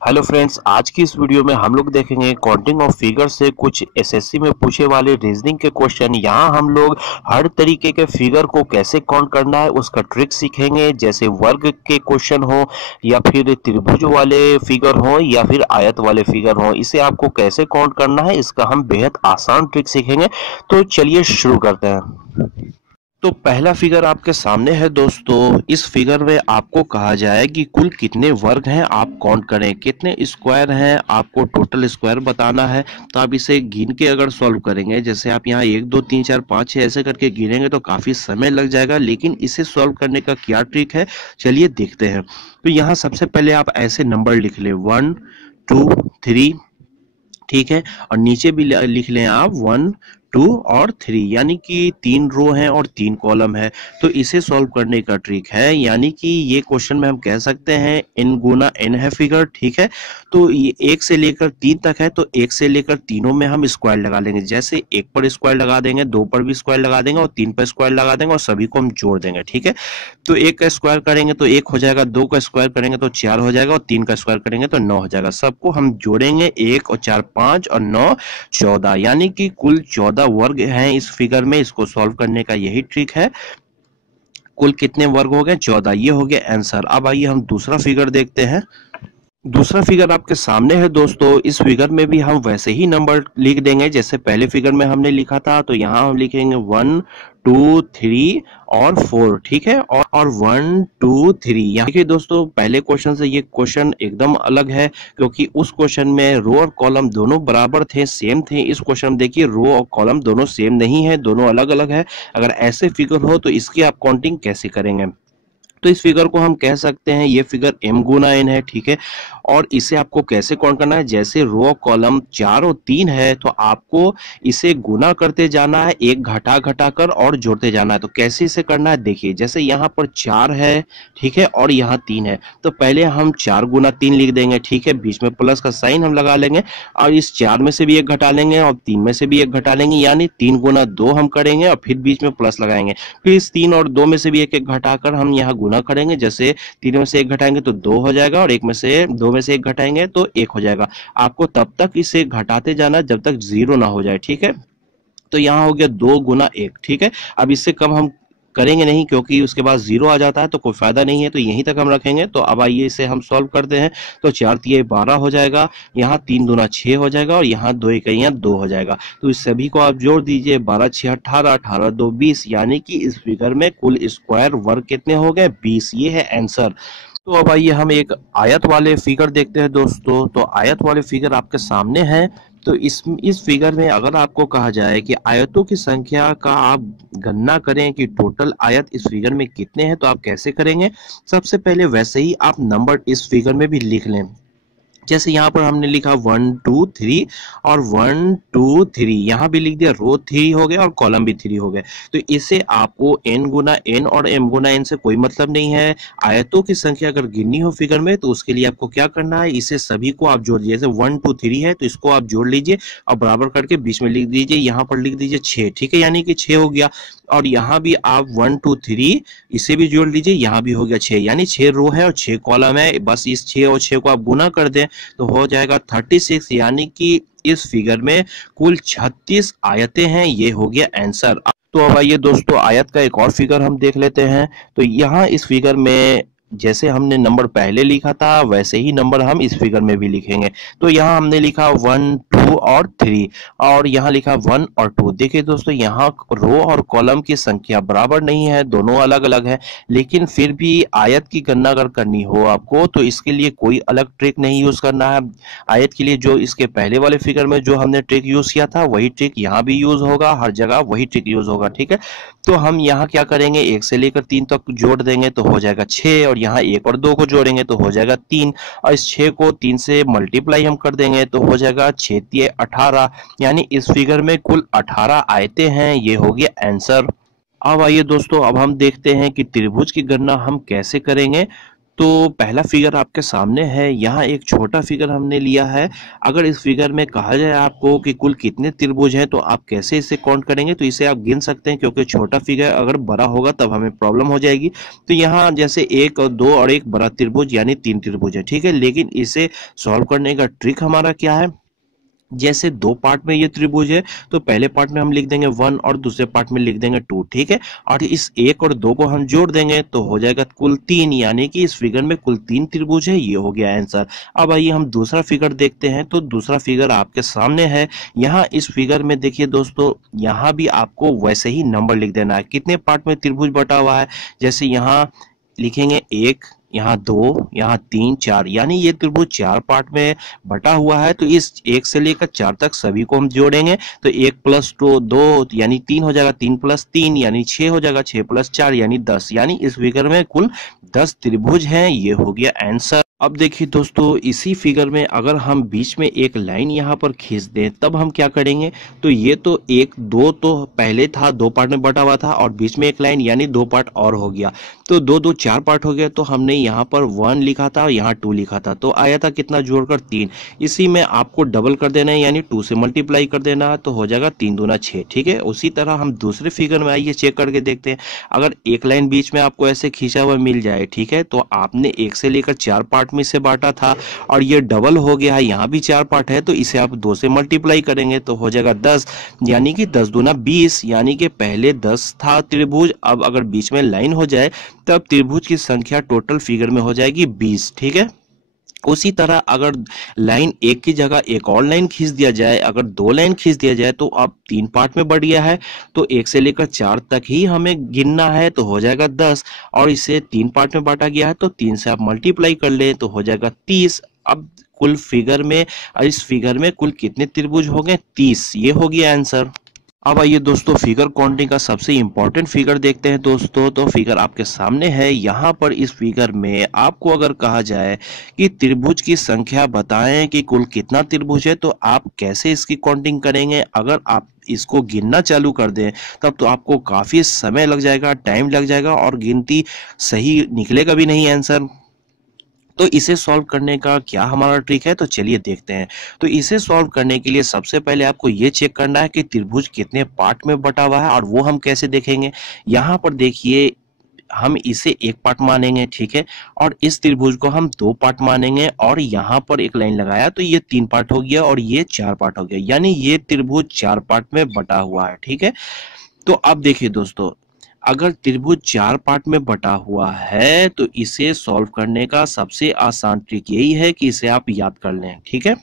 Hello friends, आज की इस वीडियो में हम लोग देखेंगे काउंटिंग ऑफ फिगर से कुछ एसएससी में पूछे वाले रीजनिंग के क्वेश्चन। यहाँ हम लोग हर तरीके के फिगर को कैसे काउंट करना है उसका ट्रिक सीखेंगे, जैसे वर्ग के क्वेश्चन हो या फिर त्रिभुज वाले फिगर हो या फिर आयत वाले फिगर हो, इसे आपको कैसे काउंट करना है इसका हम बेहद आसान ट्रिक सीखेंगे। तो चलिए शुरू करते हैं। तो पहला फिगर आपके सामने है दोस्तों। इस फिगर में आपको कहा जाए कि कुल कितने वर्ग हैं आप काउंट करें, कितने स्क्वायर हैं आपको टोटल स्क्वायर बताना है। तो आप इसे गिन के अगर सॉल्व करेंगे, जैसे आप यहाँ 1 2 3 4 5 6 ऐसे करके गिनेंगे तो काफी समय लग जाएगा, लेकिन इसे सॉल्व करने का क्या ट्रिक है चलिए देखते हैं। तो यहाँ सबसे पहले आप ऐसे नंबर लिख ले 1 2 3, ठीक है, और नीचे भी लिख लें आप 1 2 और 3, यानी कि 3 रो हैं और 3 कॉलम है। तो इसे सॉल्व करने का ट्रिक है, यानी कि ये क्वेश्चन में हम कह सकते हैं n गुना n है फिगर, ठीक है। तो ये 1 से लेकर 3 तक है, तो 1 से लेकर तीनों में हम स्क्वायर लगा लेंगे। जैसे 1 पर स्क्वायर लगा देंगे, 2 पर भी स्क्वायर लगा देंगे और 3 पर स्क्वायर लगा देंगे और सभी को हम जोड़ देंगे, ठीक है। तो 1 का स्क्वायर करेंगे तो 1 हो जाएगा, 2 का स्क्वायर करेंगे तो 4 हो जाएगा और 3 का स्क्वायर करेंगे तो 9 हो जाएगा। सबको हम जोड़ेंगे, 1 और 4 5 और 9 14, यानी कि कुल 14 वर्ग हैं इस फिगर में। इसको सॉल्व करने का यही ट्रिक है। कुल कितने वर्ग हो गए? 14। ये हो गया आंसर। अब आइए हम दूसरा फिगर देखते हैं। दूसरा फिगर आपके सामने है दोस्तों। इस फिगर में भी हम वैसे ही नंबर लिख देंगे जैसे पहले फिगर में हमने लिखा था। तो यहाँ हम लिखेंगे 1 2 3 और 4, ठीक है, और 1 2 3। यहाँ देखिए दोस्तों, पहले क्वेश्चन से ये क्वेश्चन एकदम अलग है, क्योंकि उस क्वेश्चन में रो और कॉलम दोनों बराबर थे, सेम थे। इस क्वेश्चन में देखिए रो और कॉलम दोनों सेम नहीं है, दोनों अलग अलग है। अगर ऐसे फिगर हो तो इसकी आप काउंटिंग कैसे करेंगे? तो इस फिगर को हम कह सकते हैं ये फिगर m गुना n है, ठीक है। और इसे आपको कैसे काउंट करना है? जैसे रो कॉलम 4 और 3 है तो आपको इसे गुना करते जाना है, एक घटा घटा कर और जोड़ते जाना है। तो कैसे इसे करना है देखिए, जैसे यहाँ पर 4 है, ठीक है, और यहाँ 3 है, तो पहले हम 4 गुना 3 लिख देंगे, ठीक है, बीच में प्लस का साइन हम लगा लेंगे और इस 4 में से भी एक घटा लेंगे और 3 में से भी एक घटा लेंगे, यानी 3 गुना 2 हम करेंगे और फिर बीच में प्लस लगाएंगे। फिर इस 3 और 2 में से भी एक एक घटाकर हम यहाँ गुना करेंगे। जैसे 3 में से एक घटाएंगे तो 2 हो जाएगा और 2 में से एक घटाएंगे तो 1 हो जाएगा। आपको तब तक इसे घटाते जाना जब तक 0 ना हो जाए, ठीक है। तो यहाँ हो गया 2 गुना 1, ठीक है। अब इससे कम हम करेंगे नहीं, क्योंकि उसके बाद 0 आ जाता है तो कोई फायदा नहीं है, तो यहीं तक हम रखेंगे। तो अब आइए इसे हम सॉल्व करते हैं। तो 4 तिये 12 हो जाएगा, यहाँ 3 दूना 6 हो जाएगा और यहाँ 2 इकाइयाँ 2 हो जाएगा। तो इस सभी को आप जोड़ दीजिए, 12 6 18, 18 2 20, यानी कि इस फिगर में कुल स्क्वायर वर्ग कितने हो गए? 20। ये है आंसर। तो अब आइए हम एक आयत वाले फिगर देखते हैं दोस्तों। तो आयत वाले फिगर आपके सामने है। तो इस फिगर में अगर आपको कहा जाए कि आयतों की संख्या का आप गणना करें कि टोटल आयत इस फिगर में कितने हैं, तो आप कैसे करेंगे? सबसे पहले वैसे ही आप नंबर इस फिगर में भी लिख लें। जैसे यहाँ पर हमने लिखा 1 2 3 और 1 2 3, यहाँ भी लिख दिया, रो 3 हो गया और कॉलम भी 3 हो गए। तो इसे आपको n गुना n और m गुना n से कोई मतलब नहीं है। आयतों की संख्या अगर गिननी हो फिगर में तो उसके लिए आपको क्या करना है, इसे सभी को आप जोड़ दीजिए। जैसे 1 2 3 है तो इसको आप जोड़ लीजिए और बराबर करके बीच में लिख दीजिए, यहाँ पर लिख दीजिए 6, ठीक है, यानी कि 6 हो गया। और यहाँ भी आप 1 2 3 इसे भी जोड़ लीजिए, यहाँ भी हो गया 6, यानी 6 रो है और 6 कॉलम है। बस इस 6 और 6 को आप गुना कर दें तो हो जाएगा 36, यानी कि इस फिगर में कुल 36 आयतें हैं। ये हो गया आंसर। तो अब आइए दोस्तों आयत का एक और फिगर हम देख लेते हैं। तो यहाँ इस फिगर में जैसे हमने नंबर पहले लिखा था वैसे ही नंबर हम इस फिगर में भी लिखेंगे। तो यहाँ हमने लिखा 1 2 और 3 और यहाँ लिखा 1 और 2। देखिए दोस्तों, यहाँ रो और कॉलम की संख्या बराबर नहीं है, दोनों अलग अलग है, लेकिन फिर भी आयत की गणना अगर करनी हो आपको तो इसके लिए कोई अलग ट्रिक नहीं यूज करना है। आयत के लिए जो इसके पहले वाले फिगर में जो हमने ट्रिक यूज किया था वही ट्रिक यहाँ भी यूज होगा, हर जगह वही ट्रिक यूज होगा, ठीक है। तो हम यहाँ क्या करेंगे, 1 से लेकर 3 तक जोड़ देंगे तो हो जाएगा 6, और यहाँ 1 और 2 को जोड़ेंगे तो हो जाएगा 3, और इस 6 को 3 से मल्टीप्लाई हम कर देंगे तो हो जाएगा 6 तिये 18, यानी इस फिगर में कुल 18 आयतें हैं। ये हो गया आंसर। अब आइए दोस्तों, अब हम देखते हैं कि त्रिभुज की गणना हम कैसे करेंगे। तो पहला फिगर आपके सामने है, यहाँ एक छोटा फिगर हमने लिया है। अगर इस फिगर में कहा जाए आपको कि कुल कितने त्रिभुज हैं तो आप कैसे इसे काउंट करेंगे, तो इसे आप गिन सकते हैं क्योंकि छोटा फिगर अगर बड़ा होगा तब हमें प्रॉब्लम हो जाएगी। तो यहाँ जैसे 1 और 2 और एक बड़ा त्रिभुज यानी 3 त्रिभुज है, ठीक है। लेकिन इसे सॉल्व करने का ट्रिक हमारा क्या है, जैसे दो पार्ट में ये त्रिभुज है तो पहले पार्ट में हम लिख देंगे 1 और दूसरे पार्ट में लिख देंगे 2, ठीक है। और इस 1 और 2 को हम जोड़ देंगे तो हो जाएगा कुल 3, यानी कि इस फिगर में कुल 3 त्रिभुज है। ये हो गया आंसर। अब आइए हम दूसरा फिगर देखते हैं। तो दूसरा फिगर आपके सामने है। यहाँ इस फिगर में देखिए दोस्तों, यहाँ भी आपको वैसे ही नंबर लिख देना है। कितने पार्ट में त्रिभुज बटा हुआ है, जैसे यहाँ लिखेंगे 1, यहाँ 2, यहाँ 3, 4, यानी ये त्रिभुज 4 पार्ट में बटा हुआ है। तो इस 1 से लेकर 4 तक सभी को हम जोड़ेंगे तो 1 प्लस 2 यानी 3 हो जाएगा, 3 प्लस 3 यानी 6 हो जाएगा, 6 प्लस 4 यानी 10, यानी इस फिगर में कुल 10 त्रिभुज हैं। ये हो गया आंसर। अब देखिए दोस्तों, इसी फिगर में अगर हम बीच में एक लाइन यहाँ पर खींच दें तब हम क्या करेंगे, तो ये तो 1 2 तो पहले था, 2 पार्ट में बटा हुआ था और बीच में एक लाइन यानी 2 पार्ट और हो गया। तो 2 2 4 पार्ट हो गया। तो हमने यहाँ पर 1 लिखा था और यहाँ 2 लिखा था, तो आया था कितना जोड़कर 3। इसी में आपको डबल कर देना है यानी 2 से मल्टीप्लाई कर देना है तो हो जाएगा 3 दूना 6, ठीक है। उसी तरह हम दूसरे फिगर में आइए चेक करके देखते हैं। अगर एक लाइन बीच में आपको ऐसे खींचा हुआ मिल जाए, ठीक है, तो आपने 1 से लेकर 4 पार्ट में से बांटा था और ये डबल हो गया है, यहाँ भी 4 पार्ट है, तो इसे आप 2 से मल्टीप्लाई करेंगे तो हो जाएगा 10, यानी कि 10 दूना 20, यानी कि पहले 10 था त्रिभुज, अब अगर बीच में लाइन हो जाए तब त्रिभुज की संख्या टोटल फिगर में हो जाएगी 20, ठीक है। उसी तरह अगर लाइन एक की जगह एक और लाइन खींच दिया जाए, अगर 2 लाइन खींच दिया जाए तो अब 3 पार्ट में बढ़ गया है, तो 1 से लेकर 4 तक ही हमें गिनना है तो हो जाएगा 10, और इसे 3 पार्ट में बांटा गया है तो 3 से आप मल्टीप्लाई कर ले तो हो जाएगा 30। अब कुल फिगर में, इस फिगर में कुल कितने त्रिभुज हो गए, 30। ये हो गया आंसर। अब आइए दोस्तों, फिगर काउंटिंग का सबसे इंपॉर्टेंट फिगर देखते हैं दोस्तों। तो फिगर आपके सामने है। यहाँ पर इस फिगर में आपको अगर कहा जाए कि त्रिभुज की संख्या बताएं कि कुल कितना त्रिभुज है, तो आप कैसे इसकी काउंटिंग करेंगे। अगर आप इसको गिनना चालू कर दें तब तो आपको काफी समय लग जाएगा, टाइम लग जाएगा और गिनती सही निकलेगा भी नहीं आंसर। तो इसे सॉल्व करने का क्या हमारा ट्रिक है, तो चलिए देखते हैं। तो इसे सॉल्व करने के लिए सबसे पहले आपको ये चेक करना है कि त्रिभुज कितने पार्ट में बटा हुआ है, और वो हम कैसे देखेंगे। यहाँ पर देखिए, हम इसे एक पार्ट मानेंगे, ठीक है, और इस त्रिभुज को हम 2 पार्ट मानेंगे, और यहाँ पर एक लाइन लगाया तो ये 3 पार्ट हो गया और ये 4 पार्ट हो गया, यानी ये त्रिभुज 4 पार्ट में बटा हुआ है, ठीक है। तो अब देखिए दोस्तों, अगर त्रिभुज 4 पार्ट में बटा हुआ है तो इसे सॉल्व करने का सबसे आसान ट्रिक यही है कि इसे आप याद कर लें, ठीक है।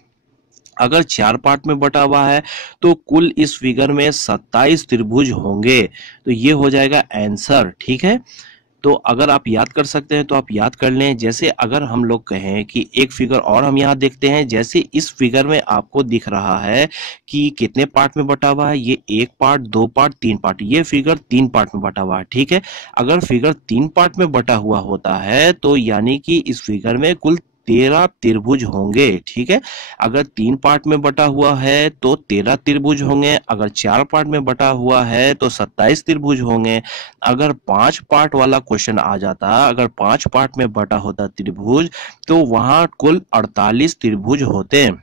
अगर 4 पार्ट में बटा हुआ है तो कुल इस फिगर में 27 त्रिभुज होंगे, तो ये हो जाएगा आंसर, ठीक है। तो अगर आप याद कर सकते हैं तो आप याद कर लें। जैसे अगर हम लोग कहें कि एक फिगर और हम यहाँ देखते हैं, जैसे इस फिगर में आपको दिख रहा है कि कितने पार्ट में बटा हुआ है, ये 1 पार्ट, 2 पार्ट, 3 पार्ट, ये फिगर 3 पार्ट में बटा हुआ है, ठीक है। अगर फिगर 3 पार्ट में बटा हुआ होता है तो यानी कि इस फिगर में कुल 13 त्रिभुज होंगे, ठीक है। अगर 3 पार्ट में बटा हुआ है तो 13 त्रिभुज होंगे, अगर 4 पार्ट में बटा हुआ है तो 27 त्रिभुज होंगे। अगर 5 पार्ट वाला क्वेश्चन आ जाता, अगर 5 पार्ट में बटा होता त्रिभुज, तो वहां कुल 48 त्रिभुज होते हैं,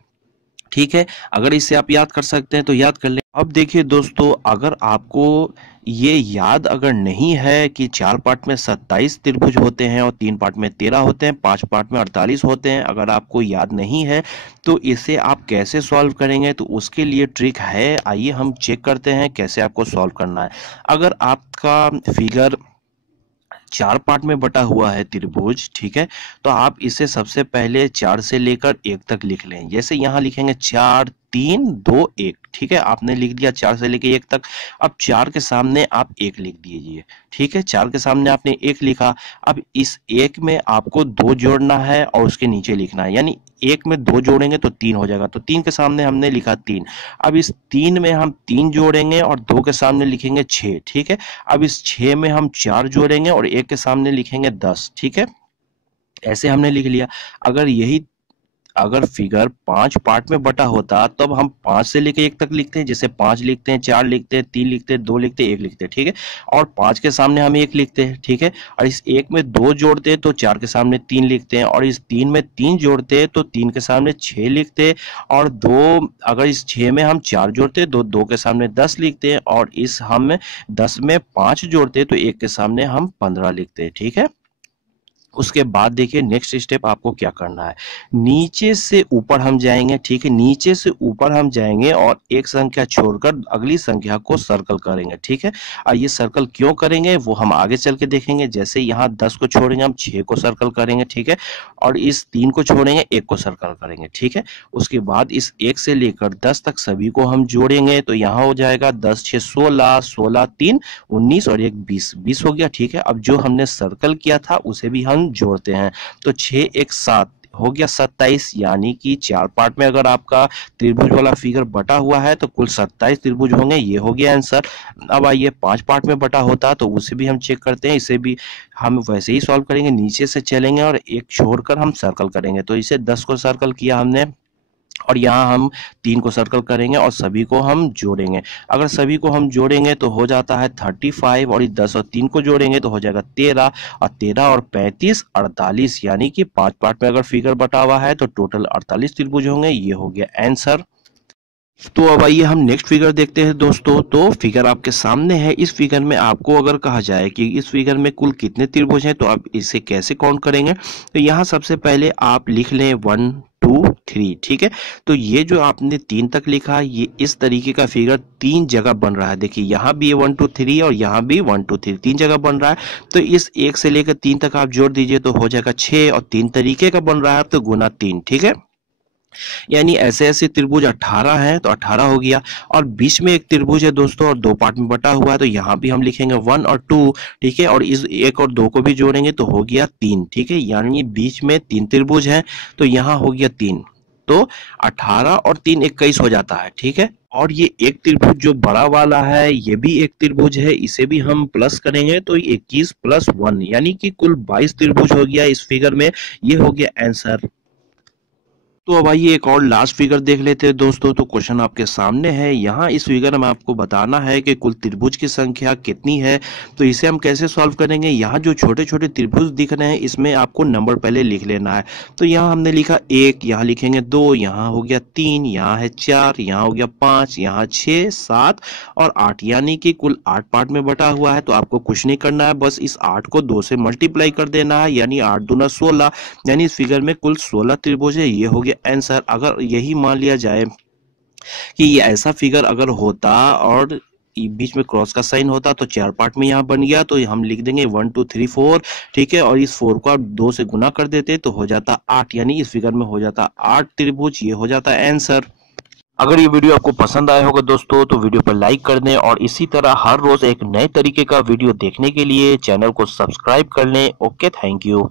ठीक है। अगर इसे आप याद कर सकते हैं तो याद कर लें। अब देखिए दोस्तों, अगर आपको ये याद अगर नहीं है कि 4 पार्ट में 27 त्रिभुज होते हैं और 3 पार्ट में 13 होते हैं, 5 पार्ट में 48 होते हैं, अगर आपको याद नहीं है तो इसे आप कैसे सॉल्व करेंगे, तो उसके लिए ट्रिक है। आइए हम चेक करते हैं कैसे आपको सॉल्व करना है। अगर आपका फिगर 4 पार्ट में बटा हुआ है त्रिभुज, ठीक है, तो आप इसे सबसे पहले 4 से लेकर 1 तक लिख लें। जैसे यहाँ लिखेंगे 4 3 2 1, ठीक है, आपने लिख दिया 4 से लेकर 1 तक। अब 4 के सामने आप 1 लिख दीजिए, ठीक है। 4 के सामने आपने 1 लिखा। अब इस 1 में आपको 2 जोड़ना है और उसके नीचे लिखना है, यानी 1 में 2 जोड़ेंगे तो 3 हो जाएगा, तो 3 के सामने हमने लिखा 3। अब इस 3 में हम 3 जोड़ेंगे और 2 के सामने लिखेंगे 6, ठीक है। अब इस 6 में हम 4 जोड़ेंगे और 1 के सामने लिखेंगे 10, ठीक है। ऐसे हमने लिख लिया। अगर यही अगर फिगर 5 पार्ट में बटा होता तब हम 5 से लेके 1 तक लिखते हैं, जैसे 5 लिखते हैं, 4 लिखते हैं, 3 लिखते हैं, 2 लिखते हैं, 1 लिखते हैं, ठीक है। और 5 के सामने हम 1 लिखते हैं, ठीक है। और इस 1 में 2 जोड़ते हैं तो 4 के सामने 3 लिखते हैं, और इस 3 में 3 जोड़ते हैं तो 3 के सामने 6 लिखते हैं, और 2 अगर इस 6 में हम 4 जोड़ते हैं तो 2 के सामने 10 लिखते हैं, और इस हम 10 में 5 जोड़ते हैं तो 1 के सामने हम 15 लिखते हैं, ठीक है। उसके बाद देखिए नेक्स्ट स्टेप आपको क्या करना है, नीचे से ऊपर हम जाएंगे, ठीक है। नीचे से ऊपर हम जाएंगे और एक संख्या छोड़कर अगली संख्या को सर्कल करेंगे, ठीक है। और ये सर्कल क्यों करेंगे वो हम आगे चल के देखेंगे। जैसे यहाँ 10 को छोड़ेंगे हम 6 को सर्कल करेंगे, ठीक है। और इस 3 को छोड़ेंगे 1 को सर्कल करेंगे, ठीक है। उसके बाद इस 1 से लेकर 10 तक सभी को हम जोड़ेंगे तो यहाँ हो जाएगा 10 6 16, 16 3 19 और 1 20, 20 हो गया, ठीक है। अब जो हमने सर्कल किया था उसे भी हम जोड़ते हैं तो 6 1 7 हो गया 27, यानी कि 4 पार्ट में अगर आपका त्रिभुज वाला फिगर बटा हुआ है तो कुल 27 त्रिभुज होंगे, ये हो गया आंसर। अब आइए 5 पार्ट में बटा होता तो उसे भी हम चेक करते हैं, इसे भी हम वैसे ही सॉल्व करेंगे, नीचे से चलेंगे और एक छोड़कर हम सर्कल करेंगे। तो इसे 10 को सर्कल किया हमने और यहाँ हम 3 को सर्कल करेंगे और सभी को हम जोड़ेंगे। अगर सभी को हम जोड़ेंगे तो हो जाता है 35, और 10 और 3 को जोड़ेंगे तो हो जाएगा 13, और 13 और 35 48, यानी कि 5 पार्ट में अगर फिगर बटा हुआ है तो टोटल 48 त्रिभुज होंगे, ये हो गया आंसर। तो अब आइए हम नेक्स्ट फिगर देखते हैं दोस्तों। तो फिगर आपके सामने है। इस फिगर में आपको अगर कहा जाए कि इस फिगर में कुल कितने त्रिभुज हैं तो आप इसे कैसे काउंट करेंगे। तो यहाँ सबसे पहले आप लिख लें 1 2 3, ठीक है। तो ये जो आपने 3 तक लिखा है ये इस तरीके का फिगर 3 जगह बन रहा है। देखिए यहाँ भी 1 2 3 और यहाँ भी 1 2 3, 3 जगह बन रहा है। तो इस 1 से लेकर 3 तक आप जोड़ दीजिए तो हो जाएगा 6, और 3 तरीके का बन रहा है तो गुना 3, ठीक है। यानी ऐसे ऐसे त्रिभुज 18 है तो 18 हो गया। और बीच में एक त्रिभुज है दोस्तों और 2 पार्ट में बटा हुआ है तो यहाँ भी हम लिखेंगे 1 और 2, ठीक है। और इस 1 और 2 को भी जोड़ेंगे तो हो गया 3, ठीक है। यानी बीच में 3 त्रिभुज है तो यहाँ हो गया 3, तो 18 और 3 21 हो जाता है, ठीक है। और ये एक त्रिभुज जो बड़ा वाला है ये भी एक त्रिभुज है, इसे भी हम प्लस करेंगे तो 21 + 1 यानी कि कुल 22 त्रिभुज हो गया इस फिगर में, ये हो गया आंसर। तो अब आइए एक और लास्ट फिगर देख लेते हैं दोस्तों। तो क्वेश्चन आपके सामने है, यहाँ इस फिगर में आपको बताना है कि कुल त्रिभुज की संख्या कितनी है। तो इसे हम कैसे सॉल्व करेंगे, यहाँ जो छोटे छोटे त्रिभुज दिख रहे हैं इसमें आपको नंबर पहले लिख लेना है। तो यहाँ हमने लिखा 1, यहाँ लिखेंगे 2, यहाँ हो गया 3, यहाँ है 4, यहाँ हो गया 5, यहाँ 6 7 और 8, यानी कि कुल 8 पार्ट में बटा हुआ है। तो आपको कुछ नहीं करना है, बस इस 8 को 2 से मल्टीप्लाई कर देना है, यानी 8 दूना 16, यानी इस फिगर में कुल 16 त्रिभुज है, ये हो गया आंसर। अगर यही मान लिया जाए कि ये ऐसा फिगर अगर होता और बीच में क्रॉस का साइन होता तो 4 पार्ट में यहाँ बन गया, तो हम लिख देंगे 1 2 3 4, ठीक है। और इस 4 को आप 2 से गुना कर देते तो हो जाता 8, यानी इस फिगर में हो जाता 8 त्रिभुज, ये हो जाता आंसर। अगर ये वीडियो आपको पसंद आया होगा दोस्तों तो वीडियो पर लाइक कर दें, और इसी तरह हर रोज एक नए तरीके का वीडियो देखने के लिए चैनल को सब्सक्राइब कर लें। Okay, thank you.